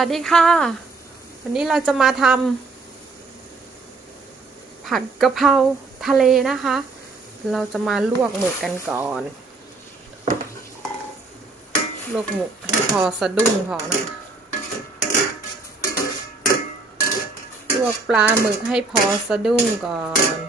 วัสดีค่ะ วันนี้เราจะมาทำผัดกะเพราทะเลนะคะ เราจะมาลวกหมึกกันก่อน ลวกหมึกให้พอสะดุ้งพอนะคะลวกปลาหมึกให้พอสะดุ้งก่อน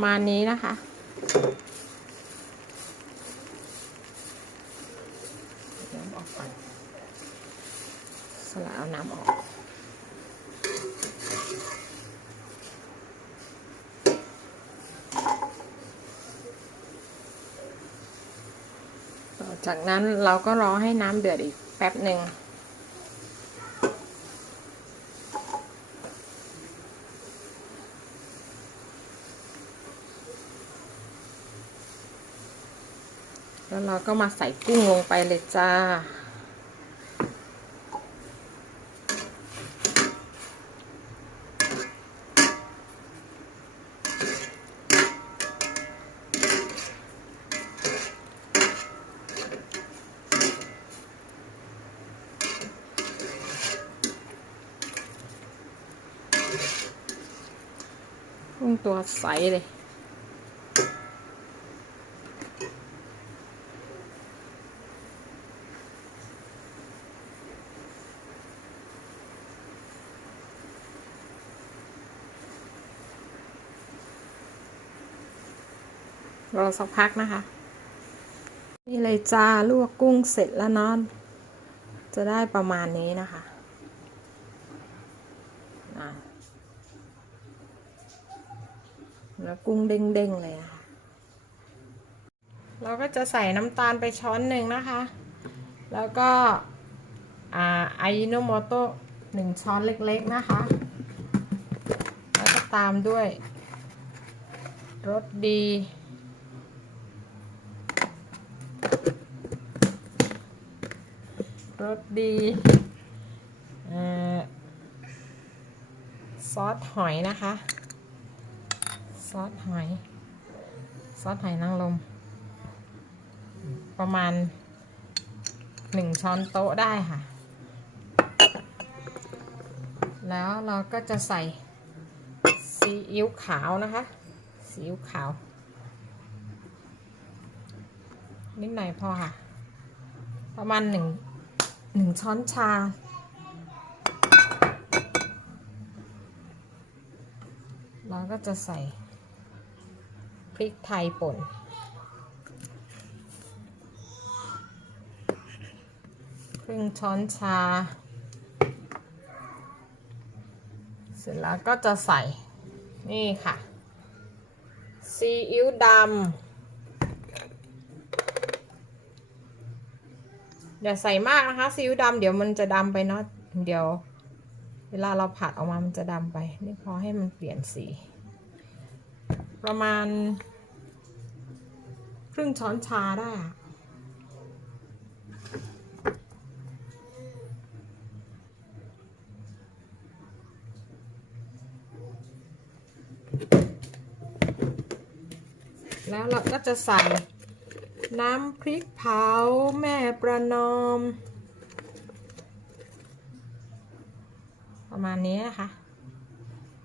ประมาณนี้นะคะ น้ำออกก่อนสละเอาน้ำออก จากนั้นเราก็รอให้น้ำเดือดอีกแป๊บหนึ่ง แล้วเราก็มาใส่กุ้งลงไปเลยจ้า กุ้งตัวใสเลย สักพักนะคะ นี่เลยจ้าลวกกุ้งเสร็จแล้วนอน จะได้ประมาณนี้นะคะแล้วกุ้งเด้งๆเลยนะคะเราก็จะใส่น้ำตาลไปช้อนหนึ่งนะคะ แล้วก็อาไอโนโมโตหนึ่งช้อนเล็กๆนะคะ แล้วก็ตามด้วยรสดี รสดีเอ่อซอสหอยนะคะ ซอสหอย ซอสหอยนางรมประมาณหนึ่งช้อนโต๊ะได้ค่ะ แล้วเราก็จะใส่ซีอิ๊วขาวนะคะ ซีอิ๊วขาว นิดหน่อยพอค่ะ ประมาณหนึ่งหนึ่งช้อนชาเราก็จะใส่พริกไทยป่นครึ่งช้อนชา เสร็จแล้วก็จะใส่นี่ค่ะซีอิ๊วดำ อย่าใส่มากนะคะซีอิ๊วดำเดี๋ยวมันจะดำไปเนาะเดี๋ยว เวลาเราผัดออกมามันจะดำไป นี่พอให้มันเปลี่ยนสี ประมาณ ครึ่งช้อนชาได้แล้วเราก็จะใส่ น้ำพริกเผาแม่ประนอม ประมาณนี้นะคะ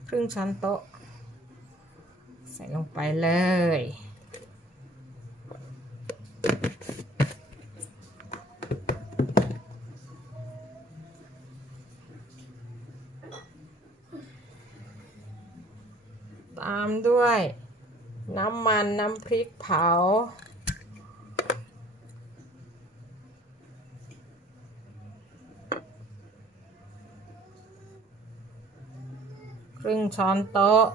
ครึ่งช้อนโต๊ะ ใส่ลงไปเลย ตามด้วยน้ำมันน้ำพริกเผา ครึ่งช้อนโต๊ะ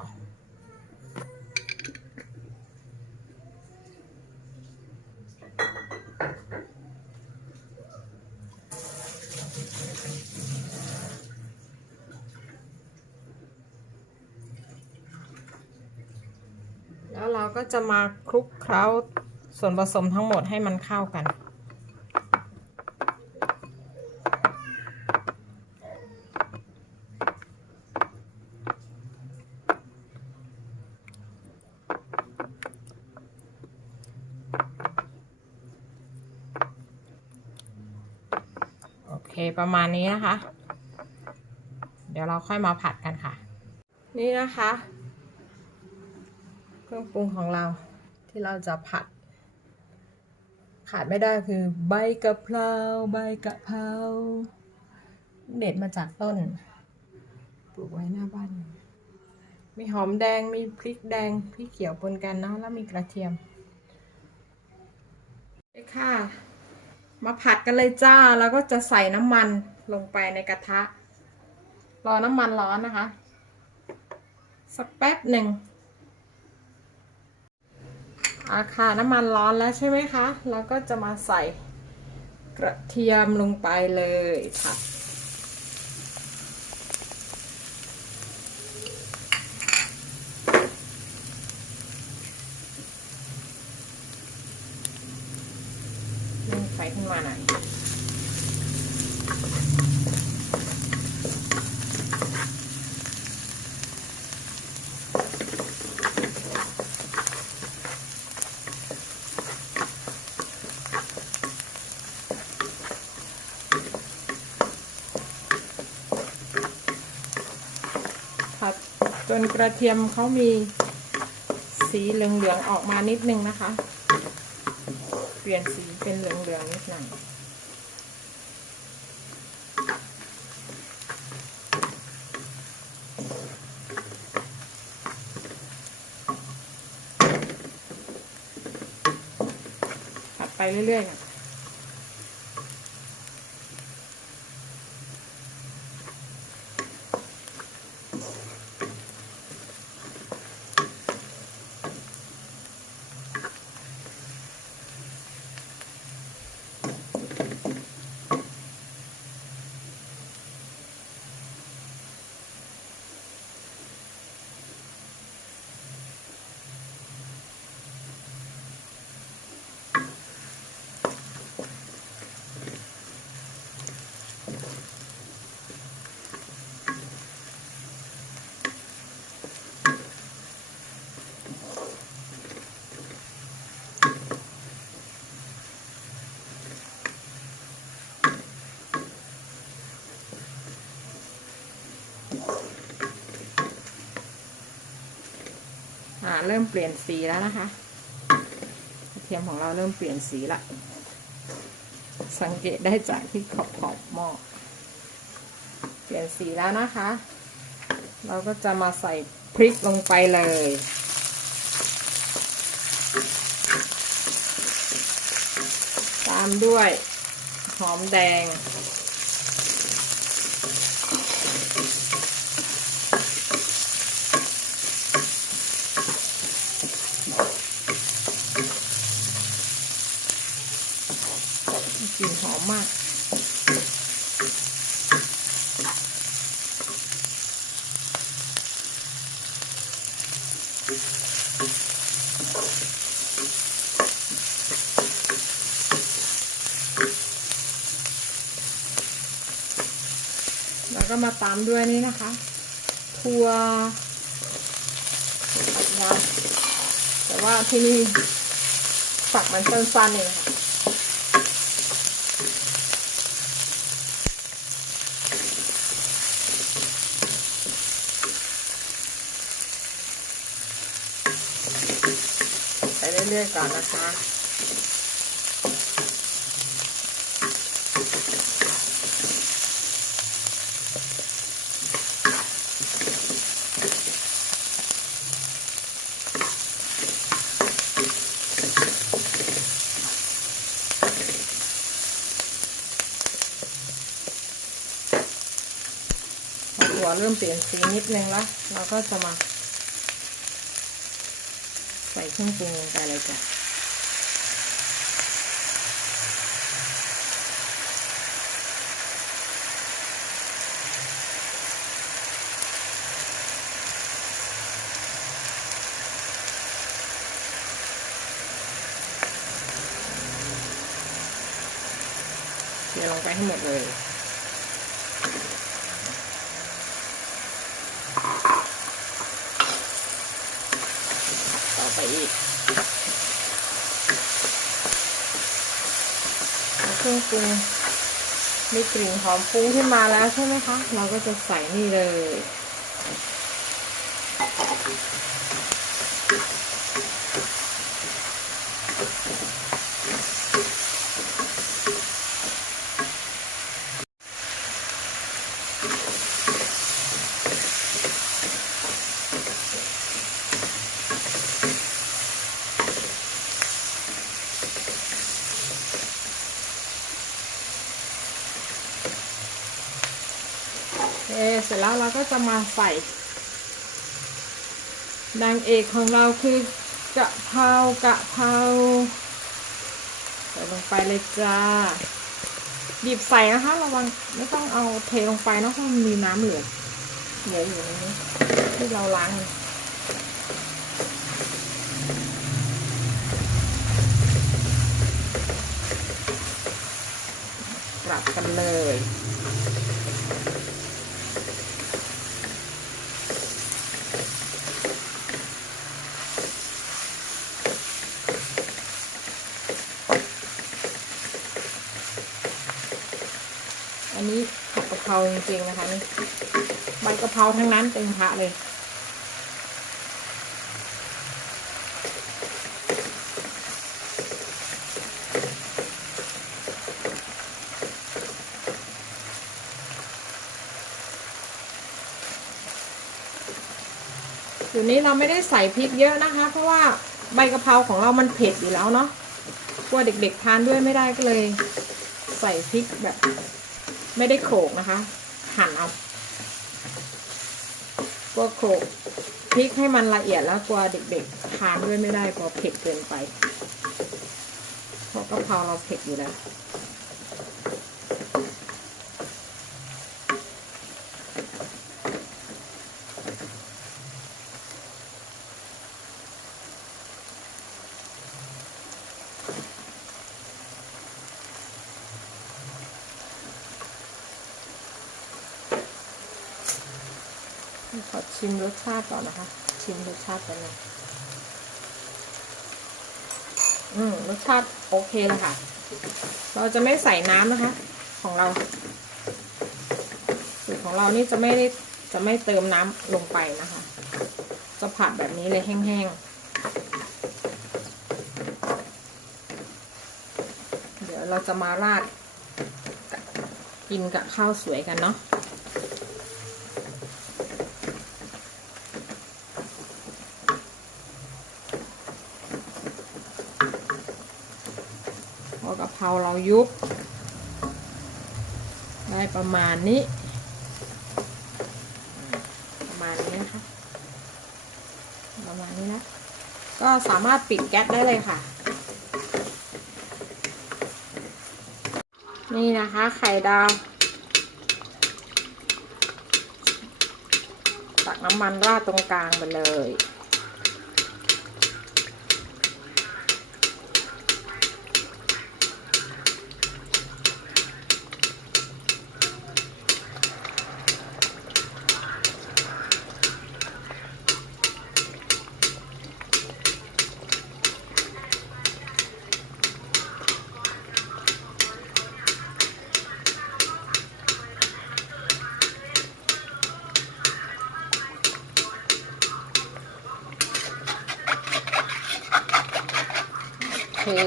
แล้วเราก็จะมาคลุกเคล้าส่วนผสมทั้งหมดให้มันเข้ากัน ประมาณนี้นะคะ เดี๋ยวเราค่อยมาผัดกันค่ะ นี่นะคะ เครื่องปรุงของเราที่เราจะผัด ขาดไม่ได้คือใบกะเพราใบกะเพราเด็ดมาจากต้นปลูกไว้หน้าบ้าน มีหอมแดงมีพริกแดงพริกเขียวปนกันนะแล้วมีกระเทียมไปค่ะ มาผัดกันเลยจ้า แล้วก็จะใส่น้ำมันลงไปในกระทะ รอน้ำมันร้อนนะคะ สักแป๊บหนึ่งอาค่ะน้ำมันร้อนแล้วใช่ไหมคะแล้วก็จะมาใส่กระเทียมลงไปเลยค่ะ เร่งไฟขึ้นมาหน่อย ผัด จนกระเทียมเขามีสีเหลืองๆออกมานิดนึงนะคะ เปลี่ยนสีเป็นเหลืองๆนิดหน่อยผัดไปเรื่อยๆค่ะ เริ่มเปลี่ยนสีแล้วนะคะกระเทียมของเราเริ่มเปลี่ยนสีละ สังเกตได้จากที่ขอบขอบหม้อเปลี่ยนสีแล้วนะคะ เราก็จะมาใส่พริกลงไปเลยตามด้วยหอมแดง กลิ่นหอมมาก แล้ว ก็มาตามด้วยนี่นะคะทั่วนะแต่ว่าที่นี่ฝักมันสั้นๆเองค่ะไปเรื่อยๆก่อนนะคะ เริ่มเปลี่ยนสีนิดนึงแล้วเราก็จะมาใส่เครื่องปรุงลงไปเลยจ้ะเทลงไปให้หมดเลย ส่อีกเอาเครื่องปรุงมีกลิ่นหอมฟุ้งขึ้นมาแล้วใช่ไหมคะ เราก็จะใส่นี่เลย เสร็จแล้วเราก็จะมาใส่นางเอกของเราคือกะเพรากะเพราใส่ลงไปเลยจ้าบีบใส่นะคะระวังไม่ต้องเอาเทลงไปนอะเพราะมันมีน้ำเหลือเหลืออยู่ในนี้ที่เราล้างกลับกันเลย อันนี้ผัดกะเพรา จริงๆนะคะนี่ใบกะเพราทั้งนั้นเต็มพระเลยเดี๋ยวนี้เราไม่ได้ใส่พริกเยอะนะคะ เพราะว่าใบกะเพราของเรามันเผ็ดอยู่แล้วเนาะกลัวเด็กๆทานด้วยไม่ได้ก็เลย ใส่พริกแบบ ไม่ได้โขลกนะคะ หั่นเอากลัวโขลกพริกให้มันละเอียดแล้วกลัวเด็กๆทานด้วยไม่ได้กลัวเผ็ดเกินไปเพราะกะเพราเราเผ็ดอยู่แล้ว ขอชิมรสชาติก่อนนะคะ ชิมรสชาติกันเลยอืมรสชาติโอเคแล้วค่ะ เราจะไม่ใส่น้ำนะคะ ของเรา สูตรของเรานี่จะไม่ได้จะไม่เติมน้ำลงไปนะคะ จะผัดแบบนี้เลยแห้งๆ เดี๋ยวเราจะมาราดกินกับข้าวสวยกันเนาะ กะเพราเรายุบ ได้ประมาณนี้ ประมาณนี้นะคะ ประมาณนี้นะ ก็สามารถปิดแก๊สได้เลยค่ะ นี่นะคะ ไข่ดาว ตักน้ำมันราดตรงกลางไปเลย โอเค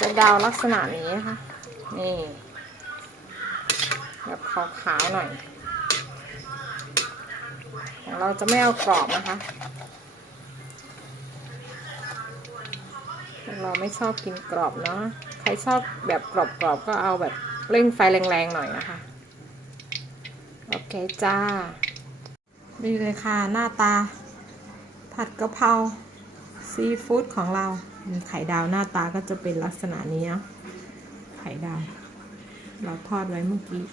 จะ ดาวลักษณะนี้นะคะ นี่แบบขาวๆหน่อย ของเราจะไม่เอากรอบนะคะ เราไม่ชอบกินกรอบเนาะ ใครชอบแบบกรอบๆก็เอาแบบเร่งไฟแรงๆหน่อยนะคะ โอเคจ้า นี่เลยค่ะหน้าตา ผัดกะเพราซีฟู้ดของเรา ไข่ดาวหน้าตาก็จะเป็นลักษณะนี้นะไข่ดาว เราทอดไว้เมื่อกี้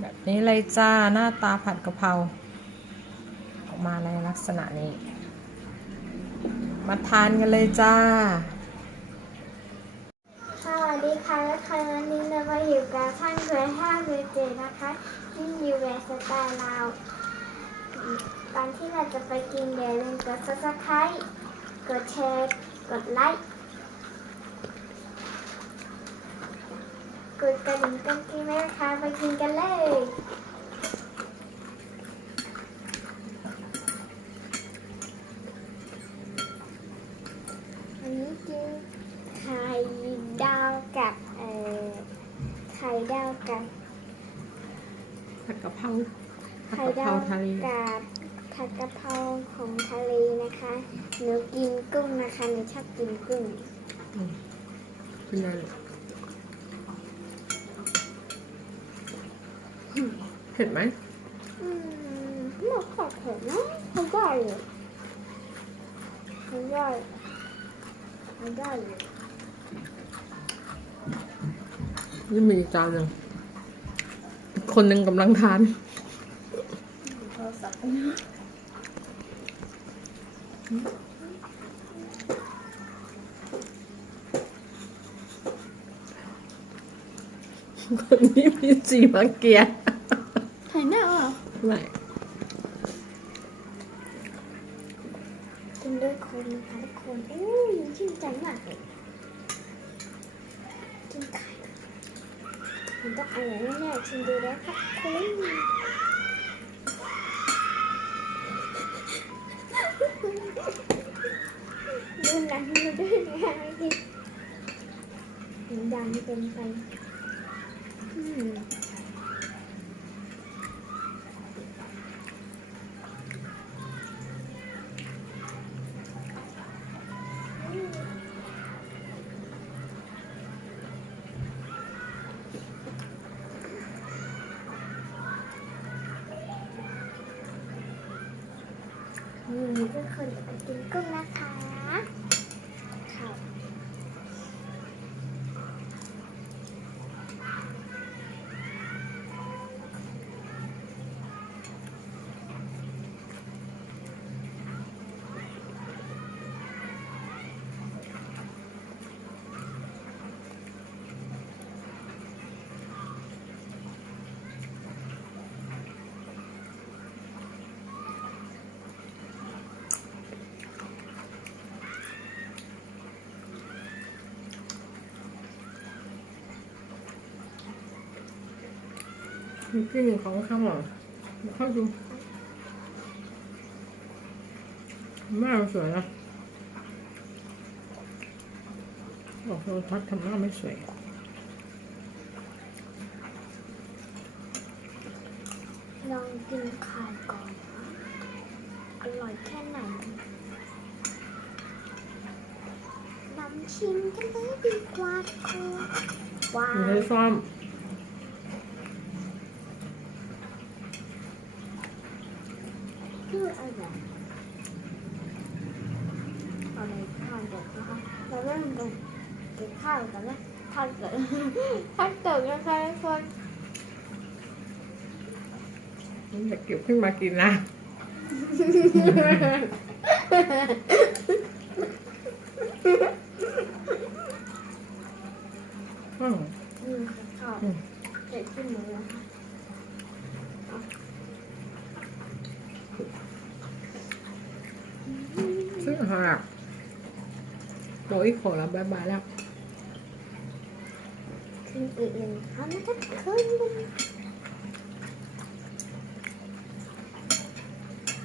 แบบนี้เลยจ้าหน้าตาผัดกะเพราออกมาในลักษณะนี้ มาทานกันเลยจ้าสวัสดีค่ะค่ะวันนี้เรามาอยู่กับช่างเพื่อห้าเบอร์เจนะคะที่อยู่แบบสไตล์ลา วตอนที่เราจะไปกินอย่าลืมกด subscribe กดแชร์ กดไลค์ กดกระดิ่งกันที่แม่ค่ะไปกินกันเลยอันนี้กินไข่ดาวกับเอ่อไข่ดาวกับผัดกะเพราผัดไข่กะเพดาราวทะเล กับ ผัดกะเพราของทะเลนะคะหนูกินกุ้งนะคะหนูชอบกินกุ้งอืมกินได้เลยเผ็ดไหมอืมไม่ขอดเผ็ดนะเขาได้เลยเขาได้เขาได้เลยนี่มีอีกจานหนึ่งอีกคนหนึ่งกำลังทานโทรศัพท์ คนนี้มีจีมาเกียร์ถ่ายหน้าเหรอไม่กินด้วยคนนะคะทุกคนอู้ยชื่นใจมากเลยกินไข่มันต้องอร่อยแน่ๆชิมดูแล้วครับคุณ เห็นดำ มีพี่หนึ่งของข้างหลังเข้าดูหน้าสวยนะบอกโทรทัศน์ทำหน้าไม่สวยลองกินไข่ก่อนนะอร่อยแค่ไหนลองชิมกันเลยดีกว่าค่ะว้าอยู่ในวซ่อม คืออะไรอะไรทานก่อนนะคะเราเริ่มกันกิน ข้าวกันนะทานเกิดทานเกิดนะคะทุกคนอยากเก็บขึ้นมากินนะอืมอืมข้าวเด็ดขึ้นมือแล้วซึ่งหากตัวอีกของเราบายบายแล้ว ขึ้นอีกหนึ่งครั้งนะคะขึ้น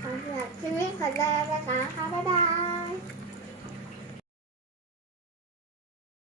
สำหรับชีวิตของเรานะคะบ๊ายบาย